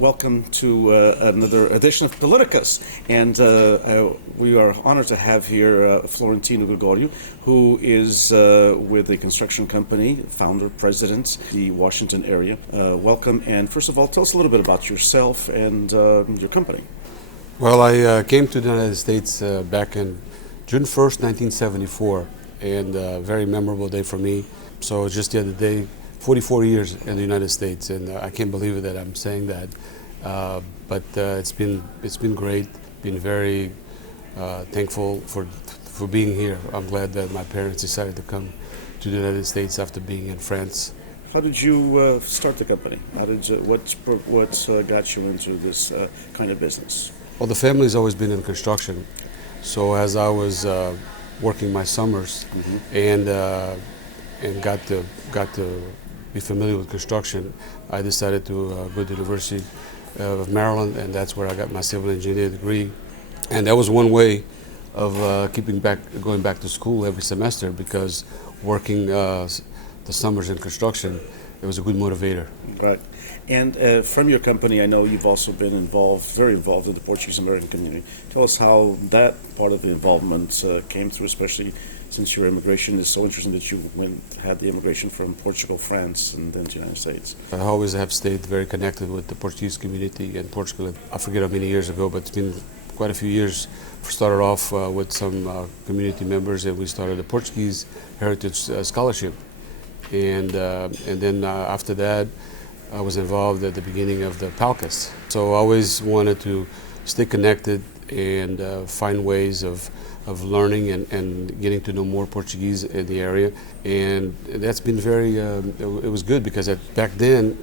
Welcome to another edition of PALITICUS, and we are honored to have here Florentino Gregorio, who is with a construction company, founder, president, the Washington area. Welcome, and first of all, tell us a little bit about yourself and your company. Well, I came to the United States back in June 1st, 1974, and a very memorable day for me. So just the other day, 44 years in the United States, and I can't believe it that I'm saying that. But it's been great. Been very thankful for being here. I'm glad that my parents decided to come to the United States after being in France. How did you start the company? How did what got you into this kind of business? Well, the family's always been in construction, so as I was working my summers and got to be familiar with construction, I decided to go to the University of Maryland, and that's where I got my civil engineering degree. And that was one way of going back to school every semester, because working the summers in construction, it was a good motivator. Right. And from your company, I know you've also been very involved in the Portuguese American community. Tell us how that part of the involvement came through, especially since your immigration is so interesting that you had the immigration from Portugal, France, and then to the United States. I always have stayed very connected with the Portuguese community in Portugal. I forget how many years ago, but it's been quite a few years. Started off with some community members, and we started a Portuguese Heritage Scholarship. And then after that, I was involved at the beginning of the PALCUS. So I always wanted to stay connected and find ways of learning and getting to know more Portuguese in the area. And that's been it was good, because back then,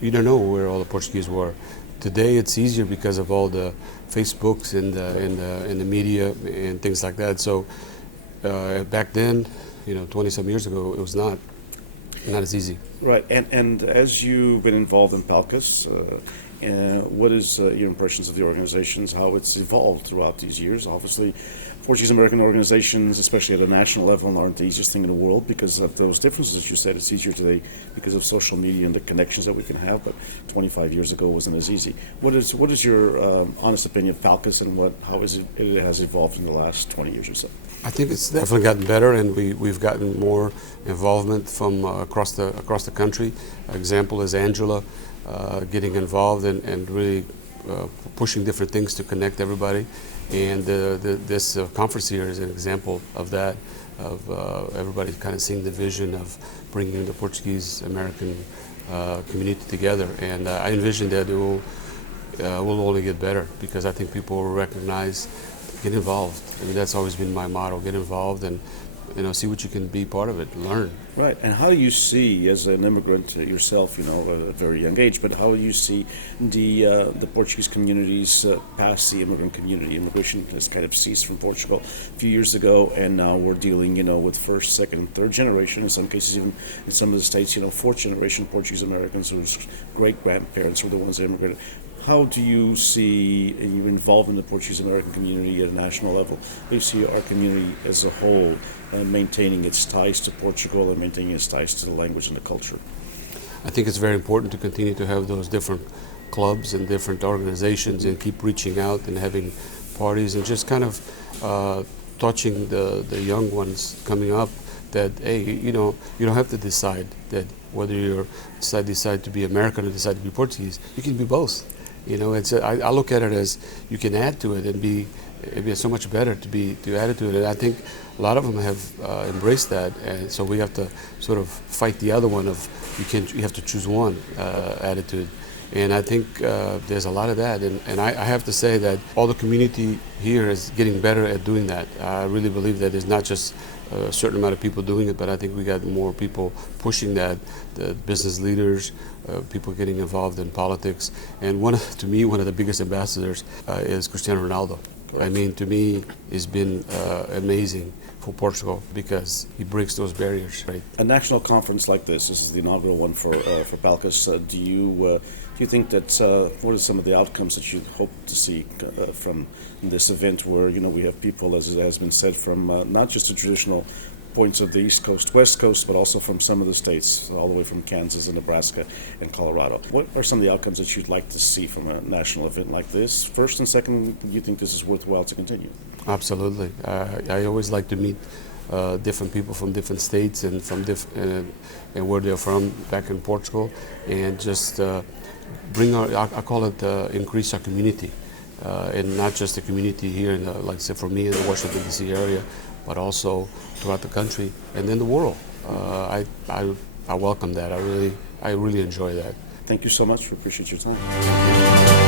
you don't know where all the Portuguese were. Today it's easier because of all the Facebooks and the media and things like that. So back then, 20-some years ago, it was not as easy. Right, and as you've been involved in PALCUS, what is your impressions of the organizations, how it's evolved throughout these years? Obviously, Portuguese American organizations, especially at a national level, aren't the easiest thing in the world because of those differences. As you said, it's easier today because of social media and the connections that we can have, but 25 years ago wasn't as easy. What is your honest opinion of PALCUS, and how it has evolved in the last 20 years or so? I think it's definitely gotten better, and we've gotten more involvement from across the country. Example is Angela getting involved and really pushing different things to connect everybody. And this conference here is an example of that, of everybody kind of seeing the vision of bringing the Portuguese American community together. And I envision that it will only get better, because I think people will recognize, get involved. I mean, that's always been my motto: get involved and see what you can be part of it, learn. Right. And how do you see, as an immigrant yourself, at a very young age, but how do you see the Portuguese communities past the immigrant community? Immigration has kind of ceased from Portugal a few years ago, and now we're dealing, with first, second, and third generation. In some cases, even in some of the states, fourth generation Portuguese Americans whose great grandparents were the ones that immigrated. How do you see, and you're involved in the Portuguese American community at a national level, how do you see our community as a whole maintaining its ties to Portugal and maintaining its ties to the language and the culture? I think it's very important to continue to have those different clubs and different organizations, and keep reaching out and having parties, and just kind of touching the young ones coming up, that, hey, you don't have to decide that whether you decide to be American or decide to be Portuguese. You can be both. I look at it as you can add to it, and it'd be so much better to add to it. And I think a lot of them have embraced that, and so we have to sort of fight the other one of you have to choose one attitude. And I think there's a lot of that, and I have to say that all the community here is getting better at doing that. I really believe that it's not just a certain amount of people doing it, but I think we got more people pushing that, the business leaders, people getting involved in politics. And to me, one of the biggest ambassadors is Cristiano Ronaldo. I mean, to me, it's been amazing for Portugal, because he breaks those barriers. Right. A national conference like this is the inaugural one for PALCUS. Do you think that what are some of the outcomes that you hope to see from this event, where we have people, as it has been said, from not just the traditional points of the East Coast, West Coast, but also from some of the states, all the way from Kansas and Nebraska and Colorado. What are some of the outcomes that you'd like to see from a national event like this? First and second, do you think this is worthwhile to continue? Absolutely. I always like to meet different people from different states and from and where they're from back in Portugal, and just bring our, I call it increase our community, and not just the community here in like I said, for me in the Washington D.C. area, but also throughout the country and then the world. I welcome that. I really enjoy that. Thank you so much. We appreciate your time.